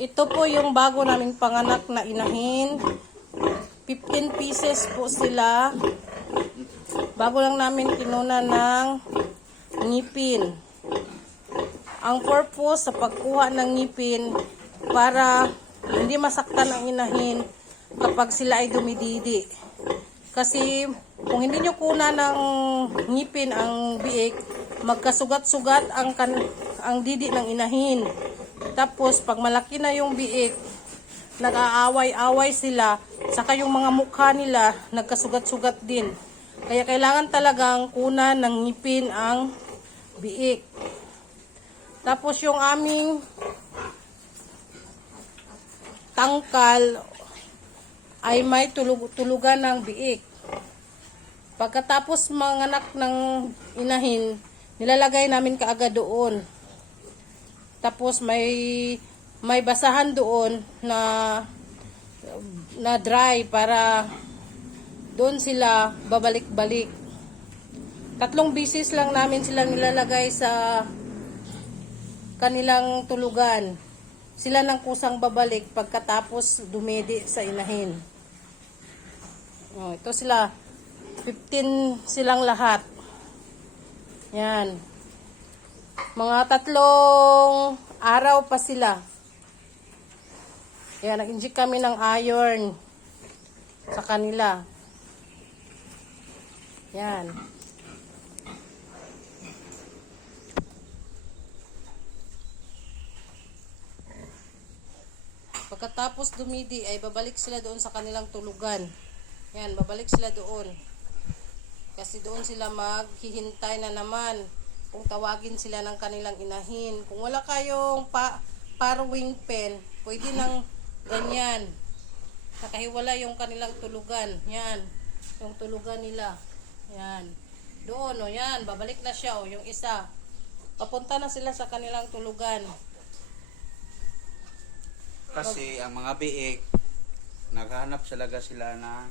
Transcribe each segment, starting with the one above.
Ito po yung bago naming panganak na inahin. 15 pieces po sila. Bago lang namin kinuna ng ngipin. Ang purpose sa pagkuha ng ngipin para hindi masaktan ang inahin kapag sila ay dumididi. Kasi kung hindi nyo kuna ng ngipin ang biik, magkasugat-sugat ang didi ng inahin. Tapos pag malaki na yung biik, nag-aaway-away sila, saka yung mga mukha nila nagkasugat-sugat din. Kaya kailangan talagang kuna ng ngipin ang biik. Tapos yung aming tangkal ay may tulugan ng biik. Pagkatapos manganak ng inahin, nilalagay namin kaagad doon. Tapos may basahan doon na dry para doon sila babalik-balik. 3 bisis lang namin silang nilalagay sa kanilang tulugan. Sila nang kusang babalik pagkatapos dumedi sa inahin. Oh, ito sila. 15 silang lahat. Yan. Mga 3 araw pa sila. Yan, nag-inject kami ng iron sa kanila. Yan. Pagkatapos dumidi ay babalik sila doon sa kanilang tulugan. Yan, babalik sila doon. Kasi doon sila maghihintay na naman kung tawagin sila ng kanilang inahin. Kung wala kayong parawing pen, pwede nang ganyan. Nakahiwala yung kanilang tulugan. Yan, yung tulugan nila. Yan. Doon, o yan, babalik na siya, o yung isa. Papunta na sila sa kanilang tulugan. Kasi ang mga biik, naghahanap talaga sila na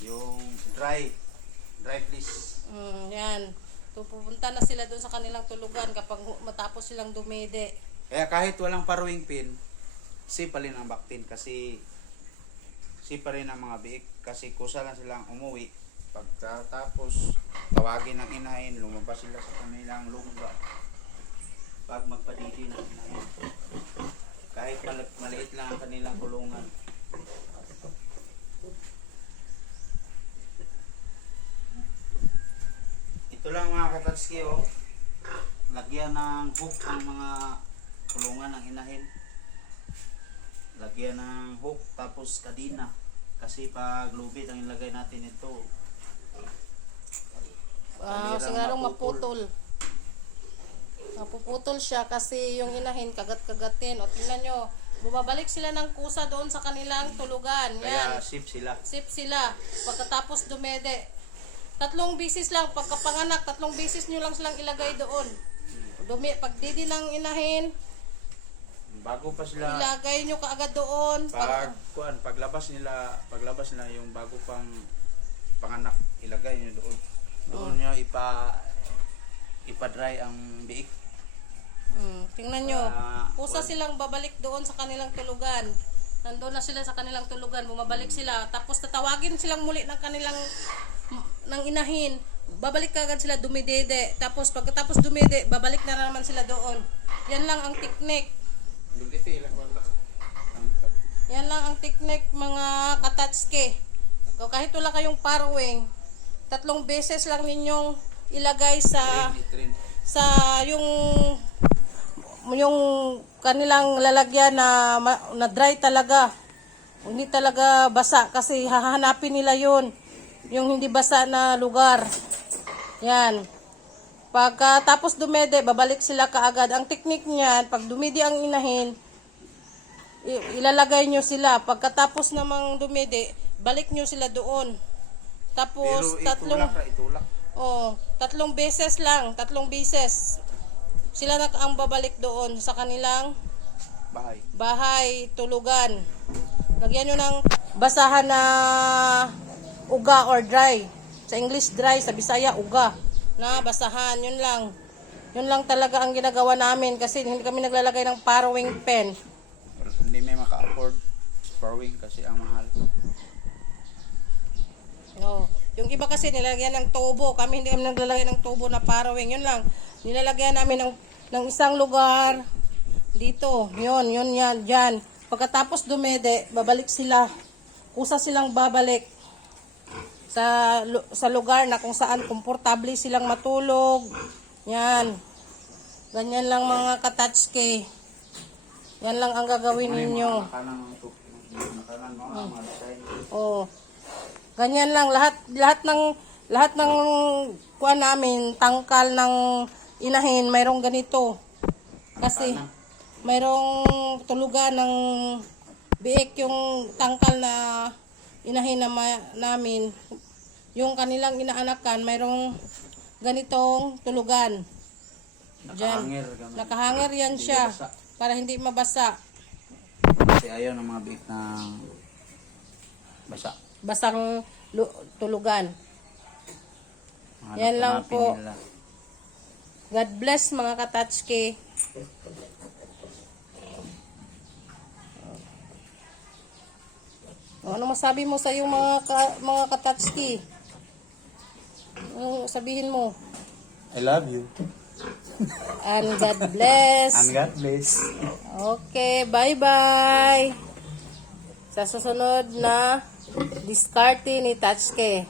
yung dry please. Yan. Pupunta na sila doon sa kanilang tulugan kapag matapos silang dumede. Kaya kahit walang paruwing pin, sipa rin ang baktin kasi sipa rin ang mga biik kasi kusa lang silang umuwi. Pagkatapos tawagin ng inahin, lumabas sila sa kanilang lungga. Pag magpadidi ng inahin. Kahit maliit lang ang kanilang kulungan. Ito lang mga katatski, oh. Lagyan ng hook ang mga kulungan ng inahin. Lagyan ng hook tapos kadina. Kasi pag lubid ang ilagay natin ito. Sigurong maputol. Napuputol siya kasi yung inahin kagat-kagatin. O tingnan nyo, bumabalik sila ng kusa doon sa kanilang tulugan. Yan. Kaya sip sila. Sip sila. Pagkatapos dumede. 3 bisis lang. Pagkapanganak, 3 bisis nyo lang silang ilagay doon. Pagdidi ng inahin, Bago pa sila ilagay nyo kaagad doon. paglabas nila yung bago pang panganak, ilagay niyo doon. Doon niyo ipa-dry ang biik. Tingnan nyo. Kusa silang babalik doon sa kanilang tulugan. Nandoon na sila sa kanilang tulugan. Bumabalik sila. Tapos tatawagin silang muli ng inahin. Babalik kagad sila dumidede. Tapos pagkatapos dumide, babalik na naman sila doon. Yan lang ang teknik. Yan lang ang teknik mga katatske. Kahit wala kayong parawing, 3 beses lang ninyong ilagay sa yung kanilang lalagyan na dry talaga. Hindi talaga basa kasi hahanapin nila yun. Yung hindi basa na lugar. Yan. Pagkatapos dumede, babalik sila kaagad. Ang teknik niyan, pag dumidi ang inahin, ilalagay nyo sila. Pagkatapos namang dumede, balik nyo sila doon. Tapos, itulak. 3 beses lang. 3 beses. Sila na ang babalik doon sa kanilang bahay, tulugan. Lagyan nyo ng basahan na uga or dry. Sa English dry, sa Bisaya uga. Na basahan, yun lang. Yun lang talaga ang ginagawa namin kasi hindi kami naglalagay ng parawing pen. Farwing kasi ang mahal. No. Yung iba kasi nilalagyan ng tubo. Kami hindi kami naglalagay ng tubo na parawing. Yun lang. Nilalagyan namin ng isang lugar. Dito. Yun, yan, dyan. Pagkatapos dumede, babalik sila. Kusa silang babalik sa lugar na kung saan komportable silang matulog. Yan. Ganyan lang mga katachke. Yan lang ang gagawin ninyo. Oh. Ganyan lang lahat ng kuan namin, tangkal ng inahin, mayroong ganito. Kasi mayroong tulugan ng biik yung tangkal na inahin namin. Yung kanilang inaanakan, mayroong ganitong tulugan. Nakahanger. Nakahanger yan siya para hindi mabasa. Kasi ayaw ng mga biik na basa. Basang tulugan. Yan lang Hanapin po. nila. God bless mga katachke. Ano masabi mo sa iyong mga katachke? Ano sabihin mo? I love you. And God bless. And God bless. Okay, bye-bye. Sa susunod na diskarte ni Tatsuke.